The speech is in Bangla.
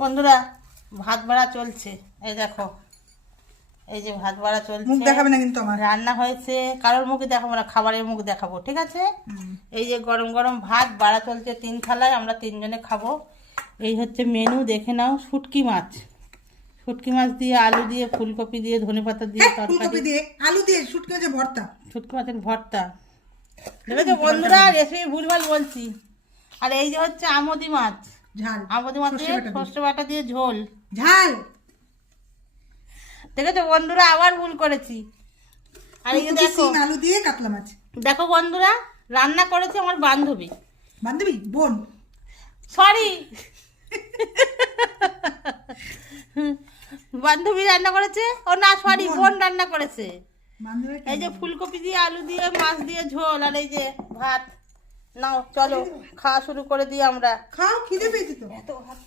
বন্ধুরা ভাত বাড়া চলছে, এই দেখো, এই যে ভাত বাড়া চলছে। মুখ দেখাবে না কিন্তু আমার। রান্না হয়েছে, কারোর মুখে দেখাবো না, খাবারের মুখ দেখাবো, ঠিক আছে? এই যে গরম গরম ভাত বাড়া চলছে 3 থালায়, আমরা 3 জনে খাবো। এই হচ্ছে মেনু, দেখে নাও। শুটকি মাছ, শুটকি মাছ দিয়ে আলু দিয়ে ফুলকপি দিয়ে ধনেপাতা দিয়ে ফুলকপি দিয়ে আলু দিয়ে শুটকি মাছের ভর্তা। শুটকি মাছের ভর্তা দেখেছো বন্ধুরা, রেসিপি ভুলভাল বলছি। আর এই যে হচ্ছে আমদি মাছ, ঝাল আমদি মাছ দিয়ে সর্ষে বাটা দিয়ে ঝোল ঝাল। দেখেছো বন্ধুরা, আবার ভুল করেছি। আর এই যে দেখো আলু দিয়ে কাতলা মাছ। দেখো বন্ধুরা, রান্না করেছে আমার বান্ধবী। বান্ধবী বোন, সরি, বান্ধবী রান্না করেছে। ও না, সরি, বোন রান্না করেছে। এই যে ফুলকপি দিয়ে আলু দিয়ে মাছ দিয়ে ঝোল, আর এই যে ভাত। নাও চলো খাওয়া শুরু করে দিই আমরা। খাও, খিদে পেয়েছে তো। এত ভাত